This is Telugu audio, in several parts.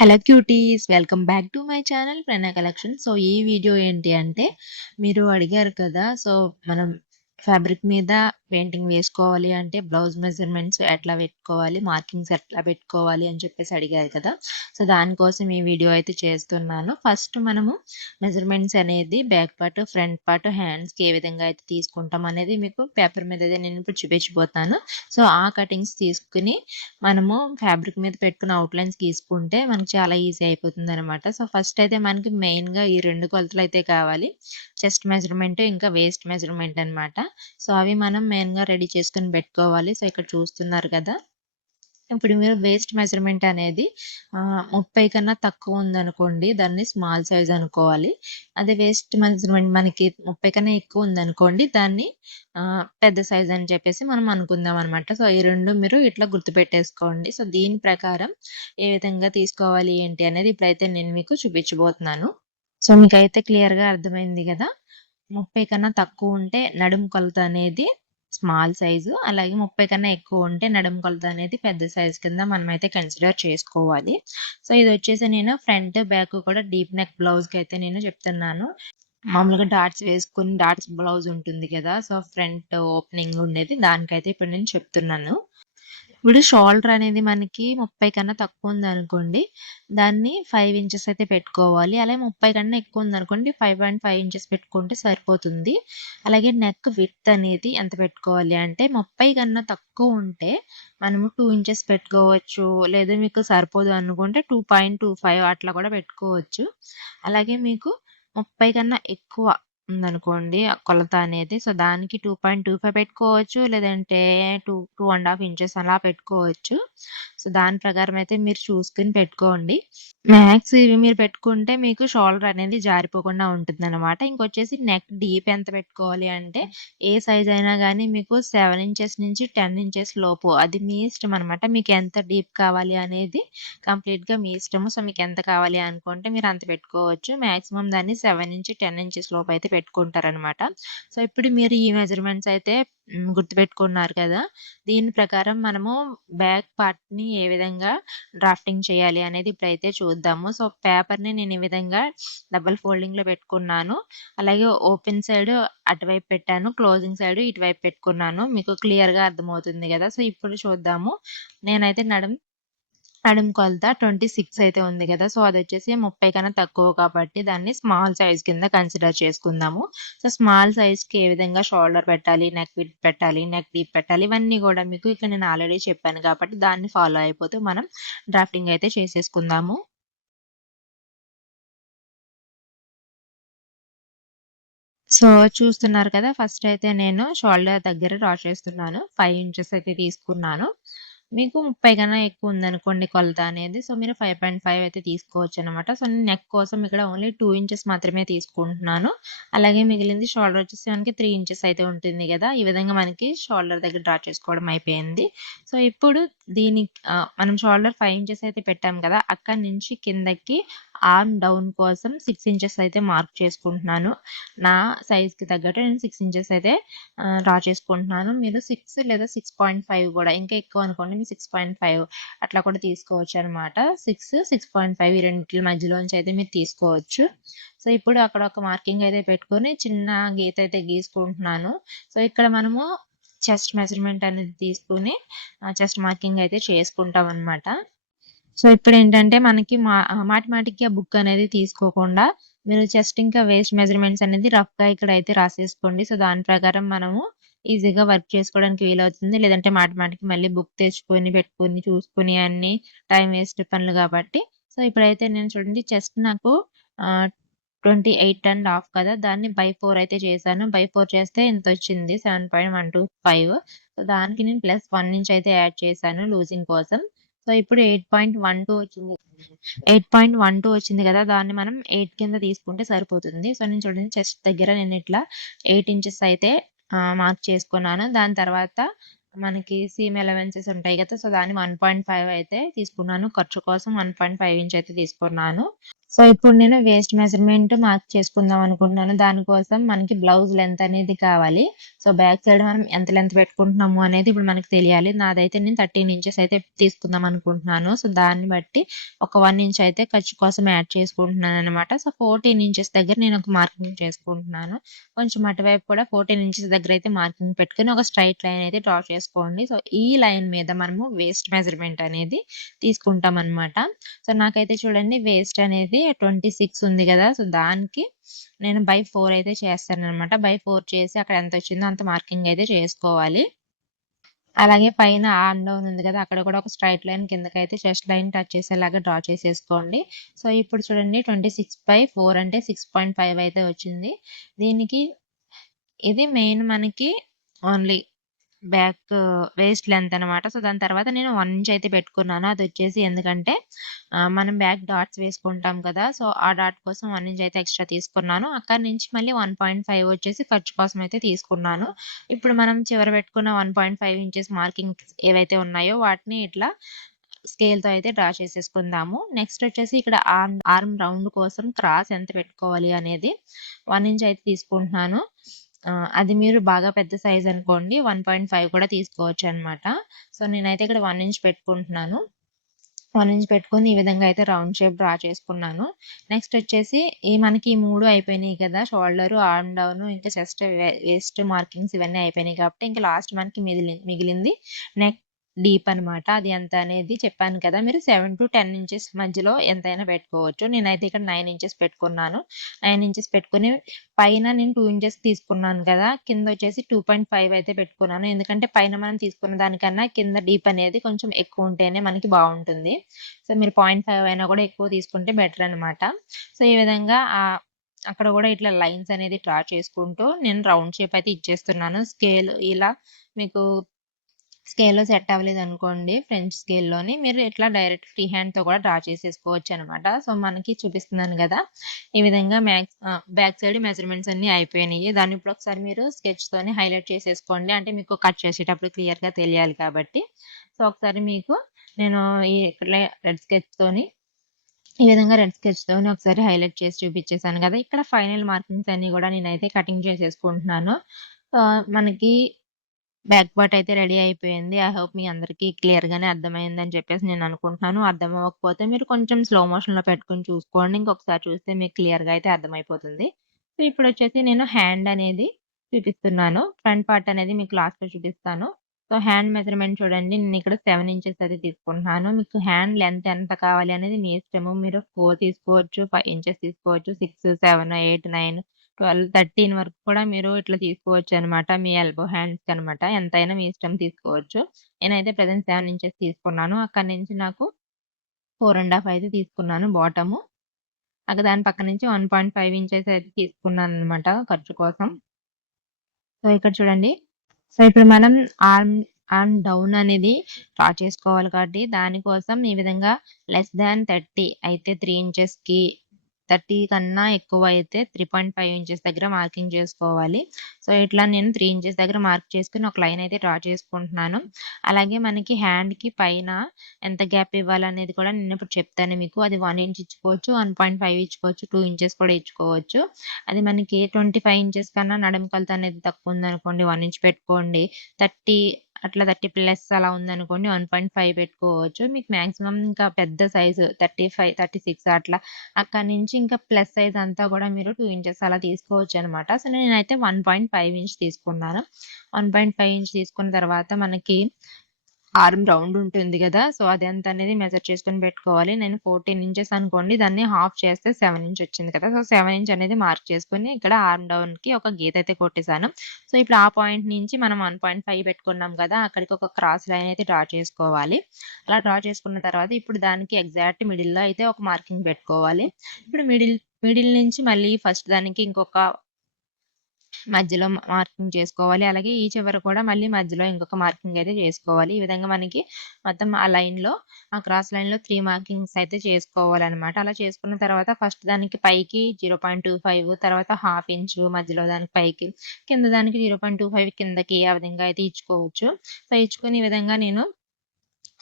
Hello cuties, welcome back to my channel Pranaya collection. So ఈ వీడియో ఏంటి అంటే, మీరు అడిగారు కదా, సో మనం ఫ్యాబ్రిక్ మీద పెయింటింగ్ వేసుకోవాలి అంటే బ్లౌజ్ మెజర్మెంట్స్ ఎట్లా పెట్టుకోవాలి, మార్కింగ్స్ ఎట్లా పెట్టుకోవాలి అని చెప్పేసి అడిగారు కదా. సో దానికోసం ఈ వీడియో అయితే చేస్తున్నాను. ఫస్ట్ మనము మెజర్మెంట్స్ అనేది బ్యాక్ పార్ట్, ఫ్రంట్ పార్ట్, హ్యాండ్స్కి ఏ విధంగా అయితే తీసుకుంటాం అనేది మీకు పేపర్ మీద అయితే నేను ఇప్పుడు చూపించబోతాను. సో ఆ కటింగ్స్ తీసుకుని మనము ఫ్యాబ్రిక్ మీద పెట్టుకున్న అవుట్లైన్స్ గీసుకుంటే మనకి చాలా ఈజీ అయిపోతుంది అనమాట. సో ఫస్ట్ అయితే మనకి మెయిన్గా ఈ రెండు కొలతలు అయితే కావాలి, చెస్ట్ మెజర్మెంట్ ఇంకా వేస్ట్ మెజర్మెంట్ అనమాట. సో అవి మనం మెయిన్గా రెడీ చేసుకుని పెట్టుకోవాలి. సో ఇక్కడ చూస్తున్నారు కదా, ఇప్పుడు మీరు వేస్ట్ మెజర్మెంట్ అనేది 30 కన్నా తక్కువ ఉందనుకోండి, దాన్ని స్మాల్ సైజ్ అనుకోవాలి. అదే వేస్ట్ మెజర్మెంట్ మనకి 30 కన్నా ఎక్కువ ఉందనుకోండి, దాన్ని పెద్ద సైజ్ అని చెప్పేసి మనం అనుకుందాం అనమాట. సో ఈ రెండు మీరు ఇట్లా గుర్తుపెట్టేసుకోండి. సో దీని ప్రకారం ఏ విధంగా తీసుకోవాలి ఏంటి అనేది ఇప్పుడైతే నేను మీకు చూపించబోతున్నాను. సో మీకైతే క్లియర్గా అర్థమైంది కదా. 30 కన్నా తక్కువ ఉంటే నడుము కొలత అనేది స్మాల్ సైజు, అలాగే 30 కన్నా ఎక్కువ ఉంటే నడుము కొలత అనేది పెద్ద సైజ్ కింద మనమైతే కన్సిడర్ చేసుకోవాలి. సో ఇది వచ్చేసి నేను ఫ్రంట్ బ్యాక్ కూడా డీప్ నెక్ బ్లౌజ్కి అయితే నేను చెప్తున్నాను. మామూలుగా డాట్స్ వేసుకుని డాట్స్ బ్లౌజ్ ఉంటుంది కదా, సో ఫ్రంట్ ఓపెనింగ్ ఉండేది దానికైతే ఇప్పుడు నేను చెప్తున్నాను. ఇప్పుడు షోల్డర్ అనేది మనకి 30 కన్నా తక్కువ ఉందనుకోండి, దాన్ని 5 ఇంచెస్ అయితే పెట్టుకోవాలి. అలాగే 30 కన్నా ఎక్కువ ఉందనుకోండి 5.5 ఇంచెస్ పెట్టుకుంటే సరిపోతుంది. అలాగే నెక్ విడ్త్ అనేది ఎంత పెట్టుకోవాలి అంటే, 30 కన్నా తక్కువ ఉంటే మనము 2 ఇంచెస్ పెట్టుకోవచ్చు, లేదా మీకు సరిపోదు అనుకుంటే 2.25 అట్లా కూడా పెట్టుకోవచ్చు. అలాగే మీకు 30 కన్నా ఎక్కువ ఉందనుకోండి ఆ కొలత అనేది, సో దానికి 2.25 పెట్టుకోవచ్చు, లేదంటే 2.5 ఇంచెస్ అలా పెట్టుకోవచ్చు. సో దాని ప్రకారం అయితే మీరు చూసుకుని పెట్టుకోండి. మ్యాక్స్ ఇవి మీరు పెట్టుకుంటే మీకు షోల్డర్ అనేది జారిపోకుండా ఉంటుందన్నమాట. ఇంకొచ్చేసి నెక్ డీప్ ఎంత పెట్టుకోవాలి అంటే, ఏ సైజ్ అయినా కానీ మీకు 7 ఇంచెస్ నుంచి 10 ఇంచెస్ లోపు, అది మీ ఇష్టం అనమాట. మీకు ఎంత డీప్ కావాలి అనేది కంప్లీట్గా మీ ఇష్టము. సో మీకు ఎంత కావాలి అనుకుంటే మీరు అంత పెట్టుకోవచ్చు. మ్యాక్సిమం దాన్ని 7 నుంచి 10 ఇంచెస్ లోపు అయితే పెట్టుకుంటారనమాట. సో ఇప్పుడు మీరు ఈ మెజర్మెంట్స్ అయితే గుర్తుపెట్టుకున్నారు కదా. దీని ప్రకారం మనము బ్యాక్ పార్ట్ని ఏ విధంగా డ్రాఫ్టింగ్ చేయాలి అనేది ఇప్పుడైతే చూద్దాము. సో పేపర్ని నేను ఈ విధంగా డబల్ ఫోల్డింగ్లో పెట్టుకున్నాను. అలాగే ఓపెన్ సైడ్ అటువైపు పెట్టాను, క్లోజింగ్ సైడ్ ఇటువైపు పెట్టుకున్నాను. మీకు క్లియర్గా అర్థమవుతుంది కదా. సో ఇప్పుడు చూద్దాము. నేనైతే నడుము కొలత 26 అయితే ఉంది కదా. సో అది వచ్చేసి 30 కన్నా తక్కువ కాబట్టి దాన్ని స్మాల్ సైజ్ కింద కన్సిడర్ చేసుకుందాము. సో స్మాల్ సైజ్కి ఏ విధంగా షోల్డర్ పెట్టాలి, నెక్ విడ్త్ పెట్టాలి, నెక్ డీప్ పెట్టాలి, ఇవన్నీ కూడా మీకు ఇక్కడ నేను ఆల్రెడీ చెప్పాను కాబట్టి దాన్ని ఫాలో అయిపోతూ మనం డ్రాఫ్టింగ్ అయితే చేసేసుకుందాము. సో చూస్తున్నారు కదా, ఫస్ట్ అయితే నేను షోల్డర్ దగ్గర డ్రా చేస్తున్నాను. 5 ఇంచెస్ అయితే తీసుకున్నాను. మీకు 30 కన్నా ఎక్కువ ఉందనుకోండి కొలత అనేది, సో మీరు 5.5 అయితే తీసుకోవచ్చు అనమాట. సో నేను నెక్ కోసం ఇక్కడ ఓన్లీ 2 ఇంచెస్ మాత్రమే తీసుకుంటున్నాను. అలాగే మిగిలింది షోల్డర్ వచ్చేసి మనకి 3 ఇంచెస్ అయితే ఉంటుంది కదా. ఈ విధంగా మనకి షోల్డర్ దగ్గర డ్రా చేసుకోవడం అయిపోయింది. సో ఇప్పుడు దీనికి మనం షోల్డర్ 5 ఇంచెస్ అయితే పెట్టాం కదా, అక్కడి నుంచి కిందకి ఆర్మ్ డౌన్ కోసం 6 ఇంచెస్ అయితే మార్క్ చేసుకుంటున్నాను. నా సైజ్కి తగ్గట్టు నేను 6 ఇంచెస్ అయితే డ్రా చేసుకుంటున్నాను. మీరు 6 లేదా 6.5 కూడా, ఇంకా ఎక్కువ అనుకోండి మీరు 6.5 అట్లా కూడా తీసుకోవచ్చు అనమాట. 6.5 ఈ రెండింటి మధ్యలోంచి అయితే మీరు తీసుకోవచ్చు. సో ఇప్పుడు అక్కడ ఒక మార్కింగ్ అయితే పెట్టుకొని చిన్న గీత అయితే గీసుకుంటున్నాను. సో ఇక్కడ మనము చెస్ట్ మెజర్మెంట్ అనేది తీసుకుని చెస్ట్ మార్కింగ్ అయితే చేసుకుంటాం అనమాట. సో ఇప్పుడు ఏంటంటే మనకి మాటిమాటికి ఆ బుక్ అనేది తీసుకోకుండా మీరు చెస్ట్ ఇంకా వేస్ట్ మెజర్మెంట్స్ అనేది రఫ్గా ఇక్కడ అయితే రాసేసుకోండి. సో దాని ప్రకారం మనము ఈజీగా వర్క్ చేసుకోవడానికి వీలవుతుంది. లేదంటే మాటిమాటికి మళ్ళీ బుక్ తెచ్చుకొని పెట్టుకొని చూసుకొని అన్ని టైం వేస్ట్ పనులు కాబట్టి. సో ఇప్పుడైతే నేను చూడండి, చెస్ట్ నాకు 28.5 కదా, దాన్ని బై 4 అయితే చేశాను. బై 4 చేస్తే ఎంత వచ్చింది, 7.125. సో దానికి నేను +1 ఇంచ్ అయితే యాడ్ చేశాను లూజింగ్ కోసం. సో ఇప్పుడు 8.12 వచ్చింది. 8.12 వచ్చింది కదా, దాన్ని మనం 8 కింద తీసుకుంటే సరిపోతుంది. సో నేను చూడండి, చెస్ట్ దగ్గర నేను ఇట్లా 8 ఇంచెస్ అయితే మార్క్ చేసుకున్నాను. దాని తర్వాత మనకి సీమ్ అలవెన్సెస్ ఉంటాయి కదా, సో దాన్ని 1.5 అయితే తీసుకున్నాను. ఖర్చు కోసం 1.5 ఇంచ్ అయితే తీసుకున్నాను. సో ఇప్పుడు నేను వేస్ట్ మెజర్మెంట్ మార్క్ చేసుకుందాం అనుకుంటున్నాను. దానికోసం మనకి బ్లౌజ్ లెంత్ అనేది కావాలి. సో బ్యాక్ సైడ్ మనం ఎంత లెంత్ పెట్టుకుంటున్నాము అనేది ఇప్పుడు మనకి తెలియాలి. నాదైతే నేను 13 ఇంచెస్ అయితే తీసుకుందాం అనుకుంటున్నాను. సో దాన్ని బట్టి ఒక 1 ఇంచ్ అయితే ఖర్చు కోసం యాడ్ చేసుకుంటున్నాను అనమాట. సో 14 ఇంచెస్ దగ్గర నేను ఒక మార్కింగ్ చేసుకుంటున్నాను. కొంచెం అటువైపు కూడా 14 ఇంచెస్ దగ్గర అయితే మార్కింగ్ పెట్టుకొని ఒక స్ట్రైట్ లైన్ అయితే డ్రా చేసుకోండి. సో ఈ లైన్ మీద మనము వేస్ట్ మెజర్మెంట్ అనేది తీసుకుంటాం అనమాట. సో నాకైతే చూడండి వేస్ట్ అనేది 26 ఉంది కదా! సో దానికి నేను బై 4 అయితే చేస్తాననమాట. బై 4 చేసి అక్కడ ఎంత వచ్చిందో అంత మార్కింగ్ అయితే చేసుకోవాలి. అలాగే పైన ఆర్మ్ డౌన్ ఉంది కదా! అక్కడ కూడా ఒక స్ట్రెయిట్ లైన్ కిందకైతే చెస్ట్ లైన్ టచ్ చేసేలాగా డ్రా చేసేసుకోండి. సో ఇప్పుడు చూడండి 26/4 అంటే 6.5 అయితే వచ్చింది. దీనికి ఇది మెయిన్ మనకి ఓన్లీ బ్యాక్ వేస్ట్ లెంత్ అనమాట. సో దాని తర్వాత నేను 1 ఇంచ్ అయితే పెట్టుకున్నాను. అదొచ్చేసి ఎందుకంటే మనం బ్యాక్ డాట్స్ వేసుకుంటాం కదా! సో ఆ డాట్ కోసం 1 ఇంచ్ అయితే ఎక్స్‌ట్రా తీసుకున్నాను. అక్కడి నుంచి మళ్ళీ 1.5 వచ్చేసి ఖర్చు కోసం అయితే తీసుకున్నాను. ఇప్పుడు మనం చివర పెట్టుకున్న 1.5 ఇంచెస్ మార్కింగ్స్ ఏవైతే ఉన్నాయో వాటిని ఇట్లా స్కేల్‌తో అయితే డ్రా చేసేసుకుందాము. నెక్స్ట్ వచ్చేసి ఇక్కడ ఆర్మ్ రౌండ్ కోసం క్రాస్ ఎంత పెట్టుకోవాలి అనేది 1 ఇంచ్ అయితే తీసుకుంటున్నాను. అది మీరు బాగా పెద్ద సైజ్ అనుకోండి 1.5 కూడా తీసుకోవచ్చనమాట. సో నేనైతే ఇక్కడ 1 ఇంచ్ పెట్టుకుంటున్నాను. 1 ఇంచ్ పెట్టుకొని ఈ విధంగా అయితే రౌండ్ షేప్ డ్రా చేసుకున్నాను. నెక్స్ట్ వచ్చేసి మనకి ఈ 3 అయిపోయినాయి కదా! షోల్డర్, ఆర్మ్ డౌన్ ఇంకా చెస్ట్, వేస్ట్ మార్కింగ్స్ ఇవన్నీ అయిపోయినాయి కాబట్టి ఇంకా లాస్ట్ మనకి మిగిలింది నెక్ డీప్ అనమాట. అది ఎంత అనేది చెప్పాను కదా! మీరు 7-10 ఇంచెస్ మధ్యలో ఎంతైనా పెట్టుకోవచ్చు. నేనైతే ఇక్కడ 9 ఇంచెస్ పెట్టుకున్నాను. 9 ఇంచెస్ పెట్టుకొని పైన నేను 2 ఇంచెస్ తీసుకున్నాను కదా! కింద వచ్చేసి 2.5 అయితే పెట్టుకున్నాను. ఎందుకంటే పైన మనం తీసుకున్న దానికన్నా కింద డీప్ అనేది కొంచెం ఎక్కువ ఉంటేనే మనకి బావుంటుంది. సో మీరు 0.5 అయినా కూడా ఎక్కువ తీసుకుంటే బెటర్ అనమాట. సో ఈ విధంగా అక్కడ కూడా ఇట్లా లైన్స్ అనేది డ్రా చేసుకుంటూ నేను రౌండ్ షేప్ అయితే ఇచ్చేస్తున్నాను. స్కేల్ ఇలా మీకు స్కేల్‌లో సెట్ అవ్వలేదనుకోండి ఫ్రెంచ్ స్కేల్‌లోని మీరు ఇట్లా డైరెక్ట్ ఫ్రీ హ్యాండ్‌తో కూడా డ్రా చేసేసుకోవచ్చనమాట. సో మనకి చూపిస్తున్నాను గదా! ఈ విధంగా బ్యాక్ సైడ్ మెజర్‌మెంట్స్ అన్నీ అయిపోయినాయి. దాన్ని ఇప్పుడు ఒకసారి మీరు స్కెచ్‌తోని హైలైట్ చేసేసుకోండి. అంటే మీకు కట్ చేసేటప్పుడు క్లియర్‌గా తెలియాలి కాబట్టి. సో ఒకసారి మీకు నేను రెడ్ స్కెచ్‌తోని ఈ విధంగా రెడ్ స్కెచ్‌తోని ఒకసారి హైలైట్ చేసి చూపిచ్చేసాను గదా! ఇక్కడ ఫైనల్ మార్కింగ్స్ అన్నీ గూడా నేనైతే కటింగ్ చేసేసుకుంటున్నాను. మనకి బ్యాక్ పార్ట్ అయితే రెడీ అయిపోయింది. ఐ హోప్ మీ అందరికీ క్లియర్‌గానే అర్థమైందని చెప్పేసి నేను అనుకుంటున్నాను. అర్థం అవ్వకపోతే మీరు కొంచెం స్లో మోషన్‌లో పెట్టుకొని చూసుకోండి. ఇంకొకసారి చూస్తే మీకు క్లియర్‌గా అయితే అర్థమైపోతుంది. సో ఇప్పుడొచ్చేసి నేను హ్యాండ్ అనేది చూపిస్తున్నాను. ఫ్రంట్ పార్ట్ అనేది మీకు లాస్ట్‌లో చూపిస్తాను. సో హ్యాండ్ మెజర్‌మెంట్ చూడండి. నేనిక్కడ 7 ఇంచెస్ అయితే తీసుకుంటున్నాను. మీకు హ్యాండ్ లెంత్ ఎంత కావాలి అనేది మీ ఇష్టము. మీరు 4 తీసుకోవచ్చు, 5 ఇంచెస్ తీసుకోవచ్చు, 6, 7, 8, 9, 12, 13 వరకు కూడా మీరు ఇట్లా తీసుకోవచ్చనమాట. మీ ఎల్బో హ్యాండ్స్‌కనమాట. ఎంతైనా మీ ఇష్టం తీసుకోవచ్చు. నేనైతే ప్రెజెంట్ 7 ఇంచెస్ తీసుకున్నాను. అక్కడి నుంచి నాకు 4 ½ అయితే తీసుకున్నాను బాటము. దాని పక్క నుంచి 1.5 ఇంచెస్ అయితే తీసుకున్నాననమాట ఖర్చు కోసం. సో ఇక్కడ చూడండి. సో ఇప్పుడు మనం ఆర్మ్ ఆర్మ్ డౌన్ అనేది డ్రా చేసుకోవాలి కాబట్టి దానికోసం ఈ విధంగా లెస్ థాన్ 30 అయితే 3 ఇంచెస్‌కి 30 కన్నా ఎక్కువ అయితే 3.5 ఇంచెస్ దగ్గర మార్కింగ్ చేసుకోవాలి. సో ఇట్లా నేను 3 ఇంచెస్ దగ్గర మార్క్ చేసుకొని ఒక లైన్ అయితే డ్రా చేసుకుంటున్నాను. అలాగే మనకి హ్యాండ్‌కి పైన ఎంత గ్యాప్ ఇవ్వాలనేది కూడా నేను ఇప్పుడు చెప్తాను మీకు. అది 1 ఇంచ్ ఇచ్చుకోవచ్చు, 1.5 ఇచ్చుకోవచ్చు, 2 ఇంచెస్ కూడా ఇచ్చుకోవచ్చు. అది మనకి 25 ఇంచెస్ కన్నా నడుము కొలత అనేది తక్కువ ఉందనుకోండి 1 ఇంచ్ పెట్టుకోండి. 30 అట్లా 30 ప్లస్ అలా ఉందనుకోండి 1.5 పెట్టుకోవచ్చు. మీకు మాక్సిమం ఇంకా పెద్ద సైజు 35, 36 అట్లా అక్కడి నుంచి ఇంకా ప్లస్ సైజ్ అంతా కూడా మీరు 2 ఇంచెస్ అలా తీసుకోవచ్చనమాట. సో నేనైతే 1.5 ఇంచ్ తీసుకున్నాను. 1.5 ఇంచ్ తీసుకున్న తర్వాత మనకి ఆర్మ్ రౌండ్ ఉంటుంది గదా! సో అదెంత అనేది మెజర్ చేసుకొని పెట్టుకోవాలి. నేను 14 ఇంచెస్ అనుకోండి. దాన్ని హాఫ్ చేస్తే 7 ఇంచ్ వచ్చింది కదా! సో 7 ఇంచ్ అనేది మార్క్ చేసుకొని ఇక్కడ ఆర్మ్ డౌన్‌కి ఒక గీత అయితే కొట్టేసాను. సో ఇప్పుడు ఆ పాయింట్ నుంచి మనం 1.5 పెట్టుకున్నాం కదా! అక్కడికి ఒక క్రాస్ లైన్ అయితే డ్రా చేసుకోవాలి. అలా డ్రా చేసుకున్న తర్వాత ఇప్పుడు దానికి ఎగ్జాక్ట్ మిడిల్‌లో అయితే ఒక మార్కింగ్ పెట్టుకోవాలి. ఇప్పుడు మిడిల్ నుంచి మళ్ళీ ఫస్ట్ దానికి ఇంకొక మధ్యలో మార్కింగ్ చేసుకోవాలి. అలాగే ఈ చివర కూడా మళ్ళీ మధ్యలో ఇంకొక మార్కింగ్ అయితే చేసుకోవాలి. ఈ విధంగా మనకి మొత్తం ఆ లైన్‌లో ఆ క్రాస్ లైన్‌లో 3 మార్కింగ్స్ అయితే చేసుకోవాలనమాట. అలా చేసుకున్న తర్వాత ఫస్ట్ దానికి పైకి 0.25 తర్వాత హాఫ్ ఇంచు మధ్యలో దానికి పైకి, కింద దానికి 0.25 కిందకి ఆ విధంగా అయితే ఇచ్చుకోవచ్చు. సో, ఇచ్చుకొని ఈ విధంగా నేను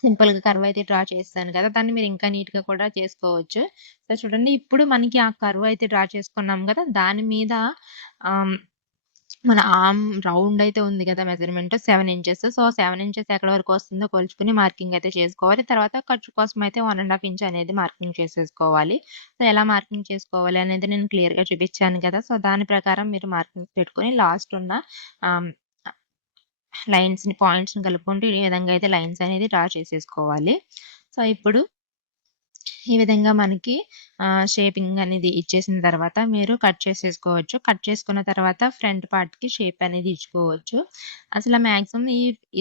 సింపుల్‌గా కర్వ్ అయితే డ్రా చేసేసాను కదా! దాన్ని మీరు ఇంకా నీట్‌గా కూడా చేసుకోవచ్చు. సో, చూడండి ఇప్పుడు మనకి ఆ కర్వ్ అయితే డ్రా చేసుకున్నాం గదా! దాని మీద ఆహ్, మన ఆర్మ్ రౌండ్ అయితే ఉంది గదా! Measurement 7 inches. సో, 7 ఇంచెస్ ఎక్కడి వరకు వస్తుందో కొలుచుకొని మార్కింగ్ అయితే చేసుకోవాలి. తర్వాత ఖర్చు కోసం అయితే 1 ½ ఇంచ్ అనేది మార్కింగ్ చేసేసుకోవాలి. సో, ఎలా మార్కింగ్ చేసుకోవాలి అనేది నేను క్లియర్‌గా చూపిచ్చాను కదా! సో, దాని ప్రకారం మీరు మార్కింగ్స్ పెట్టుకొని లాస్ట్ ఉన్న ఆహ్, లైన్స్‌ని, పాయింట్స్‌ని కలుపుకుంటూ ఈ విధంగా అయితే లైన్స్ అనేది డ్రా చేసేసుకోవాలి. సో, ఇప్పుడు ఈ విధంగా మనకి షేపింగ్ అనేది ఇచ్చేసిన తర్వాత మీరు కట్ చేసేసుకోవచ్చు. కట్ చేసుకున్న తర్వాత ఫ్రంట్ పార్ట్‌కి షేప్ అనేది ఇచ్చుకోవచ్చు. అసల మాక్సిమం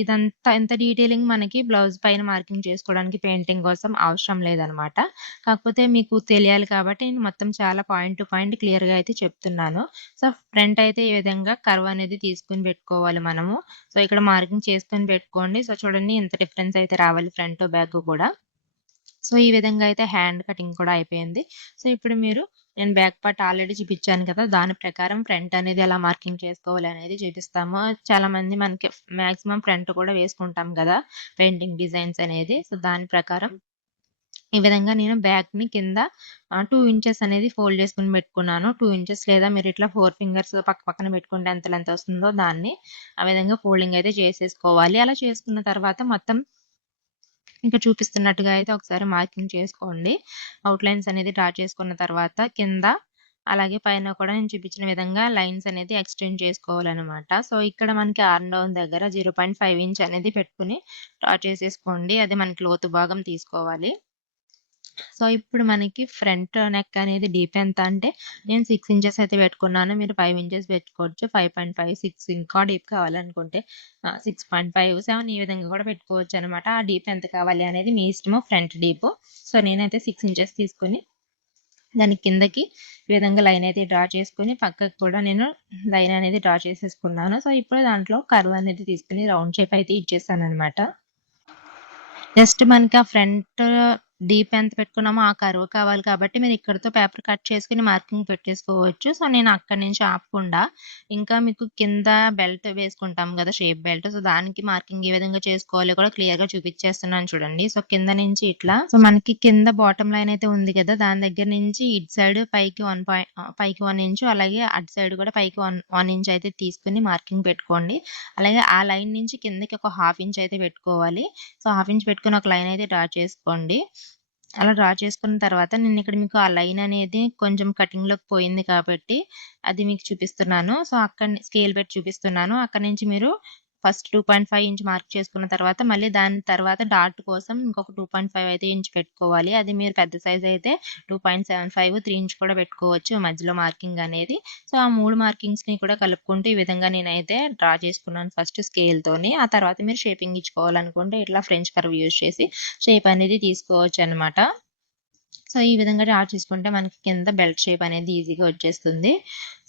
ఇదంతా ఇంత డీటెయిలింగ్ మనకి బ్లౌజ్ పైన మార్కింగ్ చేసుకోవడానికి పెయింటింగ్ కోసం అవసరం లేదనమాట. కాకపోతే మీకు తెలియాలి కాబట్టి నేను మొత్తం చాలా పాయింట్ టు పాయింట్ క్లియర్‌గా అయితే చెప్తున్నాను. సో, ఫ్రంట్ అయితే ఈ విధంగా కర్వ్ అనేది తీసుకొని పెట్టుకోవాలి మనము. సో, ఇక్కడ మార్కింగ్ చేసుకొని పెట్టుకోండి. సో, చూడండి ఇంత డిఫరెన్స్ అయితే రావాలి ఫ్రంట్, బ్యాక్ కూడా. సో, ఈ విధంగా అయితే హ్యాండ్ కటింగ్ కూడా అయిపోయింది. సో, ఇప్పుడు నేను బ్యాక్ పార్ట్ ఆల్రెడీ చూపిచ్చాను కదా! దాని ప్రకారం ఫ్రంట్ అనేది ఎలా మార్కింగ్ చేసుకోవాలి అనేది చూపిస్తాము. చాలామంది మనకి మాక్సిమం ఫ్రంట్ కూడా వేసుకుంటాం గదా! పెయింటింగ్ డిజైన్స్ అనేది. సో, దాని ప్రకారం ఈ విధంగా నేను బ్యాక్‌ని కింద 2 ఇంచెస్ అనేది ఫోల్డ్ చేసుకొని పెట్టుకున్నాను. 2 ఇంచెస్ లేదా మీరు ఇట్లా 4 ఫింగర్స్ పక్క పక్కన పెట్టుకుంటే ఎంత లెంత్ వస్తుందో దాన్ని ఆ విధంగా ఫోల్డింగ్ అయితే చేసేసుకోవాలి. అలా చేసుకున్న తర్వాత మొత్తం ఇక్కడ చూపిస్తున్నట్టుగా అయితే ఒకసారి మార్కింగ్ చేసుకోండి. ఔట్‌లైన్స్ అనేది డ్రా చేసుకున్న తర్వాత కింద, అలాగే పైన కూడా నేను చూపించిన విధంగా లైన్స్ అనేది ఎక్స్‌టెండ్ చేసుకోవాలనమాట. సో, ఇక్కడ మనకి ఆర్మ్ డౌన్ దగ్గర 0.5 ఇంచ్ అనేది పెట్టుకొని డ్రా చేసేసుకోండి. అది మనకి లోతు భాగం తీసుకోవాలి. సో, ఇప్పుడు మనకి ఫ్రంట్ నెక్ అనేది డీప్ ఎంత అంటే నేను 6 ఇంచెస్ అయితే పెట్టుకున్నాను. మీరు 5 ఇంచెస్ పెట్టుకోవచ్చు. 5.5, 6 ఇంకా డీప్ కావాలనుకుంటే 6.5, 7 ఈ విధంగా కూడా పెట్టుకోవచ్చనమాట. ఆ డీప్ ఎంత కావాలి అనేది మీ ఇష్టము ఫ్రంట్ డీపు. సో, నేనైతే 6 ఇంచెస్ తీసుకొని దాని కిందకి ఈ విధంగా లైన్ అయితే డ్రా చేసుకొని పక్కకు కూడా నేను లైన్ అనేది డ్రా చేసేసుకున్నాను. సో, ఇప్పుడు దాంట్లో కర్వ్ అనేది తీసుకొని రౌండ్ షేప్ అయితే ఇచ్చేసాననమాట. జస్ట్ మనకి ఆ ఫ్రంట్ డీప్ ఎంత పెట్టుకున్నామో ఆ కర్వ్ కావాలి కాబట్టి మీరు ఇక్కడితో పేపర్ కట్ చేసుకొని మార్కింగ్ పెట్టేసుకోవచ్చు. సో, నేను అక్కడి నుంచి ఆపకుండా ఇంకా మీకు కింద బెల్ట్ వేసుకుంటాం గదా! Shape belt. సో, దానికి మార్కింగ్ ఏ విధంగా చేసుకోవాలో కూడా క్లియర్‌గా చూపిచ్చేస్తున్నాను చూడండి. సో, కింద నుంచి ఇట్లా మనకి కింద బాటమ్ లైన్ అయితే ఉంది గదా! దాని దగ్గర నుంచి ఇటు సైడ్ పైకి 1 ఇంచు అలాగే అటు సైడ్ కూడా పైకి 1 ఇంచ్ అయితే తీసుకొని మార్కింగ్ పెట్టుకోండి. అలాగే ఆ లైన్ నుంచి కిందకి ఒక హాఫ్ ఇంచ్ అయితే పెట్టుకోవాలి. సో, హాఫ్ ఇంచ్ పెట్టుకొని ఒక లైన్ అయితే డ్రా చేసుకోండి. అలా డ్రా చేసుకున్న తర్వాత నేనిక్కడ మీకు ఆ లైన్ అనేది కొంచెం కటింగ్‌లోకి పోయింది కాబట్టి అది మీకు చూపిస్తున్నాను. సో, స్కేల్ పెట్టి చూపిస్తున్నాను. అక్కడి నుంచి మీరు ఫస్ట్ 2.5 ఇంచ్ మార్క్ చేసుకున్న తర్వాత మళ్ళీ దాని తర్వాత డాట్ కోసం ఇంకొక 2.5 అయితే ఇంచ్ పెట్టుకోవాలి. అది మీరు పెద్ద సైజ్ అయితే 2.75, 3 ఇంచ్ కూడా పెట్టుకోవచ్చు మధ్యలో మార్కింగ్ అనేది. సో, ఆ 3 మార్కింగ్స్‌ని కూడా కలుపుకుంటూ ఈ విధంగా నేనైతే డ్రా చేసుకున్నాను ఫస్ట్ స్కేల్‌తోని. ఆ తర్వాత మీరు షేపింగ్ ఇచ్చుకోవాలనుకుంటే ఇట్లా ఫ్రెంచ్ కర్వ్ యూజ్ చేసి షేప్ అనేది తీసుకోవచ్చనమాట. సో, ఈ విధంగా డ్రా చేసుకుంటే మనకి కింద బెల్ట్ షేప్ అనేది ఈజీగా వచ్చేస్తుంది.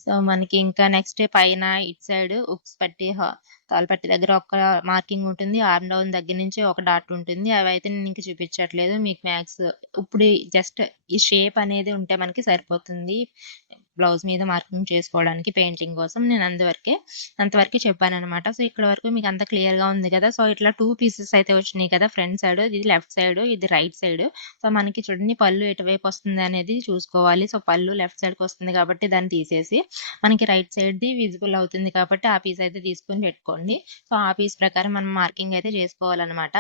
సో, మనకి ఇంకా నెక్స్ట్ పైన ఇటు సైడ్ ఉక్స్ పట్టి తాళ్ళు పట్టి దగ్గర ఒక మార్కింగ్ ఉంటుంది. ఆర్మ్ డౌన్ దగ్గర నుంచి ఒక డాట్ ఉంటుంది. అవైతే నేను ఇంక చూపించట్లేదు. మీకు ఇప్పుడు జస్ట్ ఈ షేప్ అనేది ఉంటే మనకి సరిపోతుంది. బ్లౌజ్ మీద మార్కింగ్ చేసుకోవడానికి పెయింటింగ్ కోసం నేను అంతవరకే చెప్పాననమాట. సో, ఇక్కడ వరకు మీకు అంతా క్లియర్‌గా ఉంది కదా! సో, ఇట్లా 2 పీసెస్ అయితే వచ్చినాయి కదా! ఫ్రంట్ సైడ్ ఇది లెఫ్ట్ సైడ్, ఇది రైట్ సైడ్. సో, మనకి చూడండి పళ్ళు ఎటువైపు వస్తుంది అనేది చూసుకోవాలి. సో, పళ్ళు లెఫ్ట్ సైడ్‌కి వస్తుంది కాబట్టి దాన్ని తీసేసి మనకి రైట్ సైడ్‌ది విజిబుల్ అవుతుంది కాబట్టి ఆ పీస్ అయితే తీసుకొని పెట్టుకోండి. సో, ఆ పీస్ ప్రకారం మనం మార్కింగ్ అయితే చేసుకోవాలనమాట.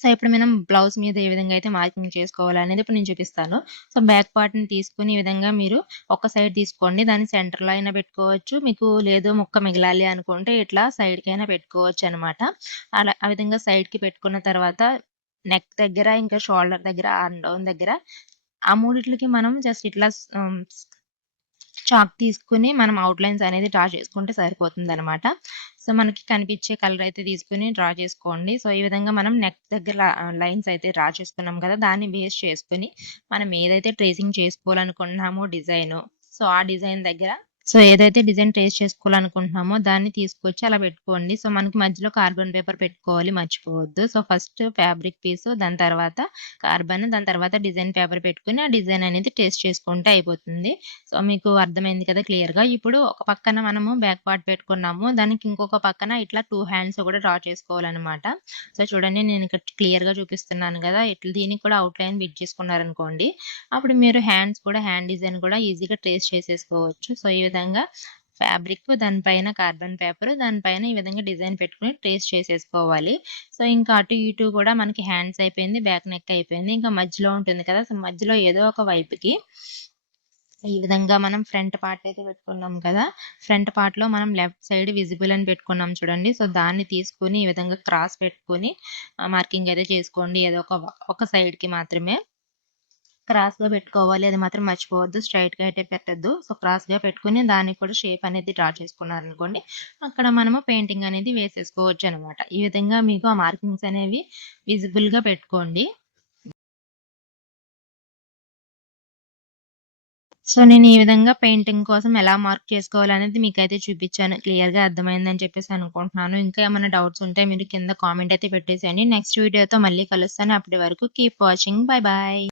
సో, ఇప్పుడు మనం బ్లౌజ్ మీద ఏ విధంగా అయితే మార్కింగ్ చేసుకోవాలనేది ఇప్పుడు నేను చూపిస్తాను. సో, బ్యాక్ పార్ట్‌ని తీసుకొని ఈ విధంగా మీరు ఒక సైడ్ తీసుకోండి. దాన్ని సెంటర్‌లో అయినా పెట్టుకోవచ్చు. మీకు లేదు ముక్క మిగలాలి అనుకుంటే ఇట్లా సైడ్‌కైనా పెట్టుకోవచ్చనమాట. ఆ విధంగా సైడ్‌కి పెట్టుకున్న తర్వాత నెక్ దగ్గర, ఇంకా షోల్డర్ దగ్గర, ఆర్మ్ డౌన్ దగ్గర ఆ మూడిట్లికి మనం జస్ట్ ఇట్లా చాక్ తీసుకొని మనం ఔట్‌లైన్స్ అనేది డ్రా చేసుకుంటే సరిపోతుందనమాట. సో, మనకి కనిపించే కలర్ అయితే తీసుకొని డ్రా చేసుకోండి. సో, ఈ విధంగా మనం నెక్ దగ్గర లైన్స్ అయితే డ్రా చేసుకున్నాం కదా! దాన్ని బేస్ చేసుకొని మనం ఏదైతే ట్రేసింగ్ చేసుకోవాలనుకుంటున్నామో డిజైను, సో, ఆ డిజైన్ దగ్గర సో ఏదైతే డిజైన్ ట్రేస్ చేసుకోవాలనుకుంటున్నామో దాన్ని తీసుకొచ్చి అలా పెట్టుకోండి. సో మనకి మధ్యలో కార్బన్ పేపర్ పెట్టుకోవాలి మర్చిపోవద్దు. సో ఫస్ట్ ఫ్యాబ్రిక్ పీసు, దాని తర్వాత కార్బన్, దాని తర్వాత డిజైన్ పేపర్ పెట్టుకొని ఆ డిజైన్ అనేది ట్రేస్ చేసుకుంటే అయిపోతుంది. సో మీకు అర్థమైంది కదా క్లియర్‌గా. ఇప్పుడు ఒక పక్కన మనము బ్యాక్ పార్ట్ పెట్టుకున్నాము. దానికి ఇంకొక పక్కన ఇట్లా 2 హ్యాండ్స్ కూడా డ్రా చేసుకోవాలనమాట. సో చూడండి నేను ఇక్కడ క్లియర్‌గా చూపిస్తున్నాను కదా! ఇట్లా దీనికి కూడా అవుట్‌లైన్ బిట్ చేసుకున్నారనుకోండి. అప్పుడు మీరు హ్యాండ్ డిజైన్ కూడా ఈజీగా ట్రేస్ చేసేసుకోవచ్చు. సో ఈ విధంగా ఫ్యాబ్రిక్, దానిపైన కార్బన్ పేపర్, దానిపైన ఈ విధంగా డిజైన్ పెట్టుకొని ట్రేస్ చేసేసుకోవాలి. సో ఇంకా అటు ఇటు కూడా మనకి హ్యాండ్స్ అయిపోయింది, బ్యాక్ నెక్ అయిపోయింది. ఇంకా మధ్యలో ఉంటుంది కదా! సో మధ్యలో ఏదో ఒక వైపుకి ఈ విధంగా మనం ఫ్రంట్ పార్ట్ అయితే పెట్టుకున్నాం కదా! ఫ్రంట్ పార్ట్‌లో మనం లెఫ్ట్ సైడ్ విజిబుల్ అని పెట్టుకున్నాం చూడండి. సో దాన్ని తీసుకొని ఈ విధంగా క్రాస్ పెట్టుకొని మార్కింగ్ అయితే చేసుకోండి. ఏదో ఒక సైడ్‌కి మాత్రమే. క్రాస్‌గా పెట్టుకోవాలి. అది మాత్రం మర్చిపోవద్దు. స్ట్రెయిట్‌గా అయితే పెట్టొద్దు. సో, క్రాస్‌గా పెట్టుకొని దానికి కూడా షేప్ అనేది డ్రా చేసుకున్నారనుకోండి, అక్కడ మనము పెయింటింగ్ అనేది వేసేసుకోవచ్చనమాట. ఈ విధంగా మీకు ఆ మార్కింగ్స్ అనేవి విజిబుల్‌గా పెట్టుకోండి. సో, నేను ఈ విధంగా పెయింటింగ్ కోసం ఎలా మార్క్ చేసుకోవాలనేది మీకైతే చూపిచ్చాను. క్లియర్‌గా అర్థమైందని చెప్పేసి అనుకుంటున్నాను. ఇంకా ఏమైనా డౌట్స్ ఉంటే మీరు కింద కామెంట్ అయితే పెట్టేసేయండి. నెక్స్ట్ వీడియోతో మళ్ళీ కలుస్తాను. అప్పటి వరకు కీప్ వాచింగ్. Bye bye.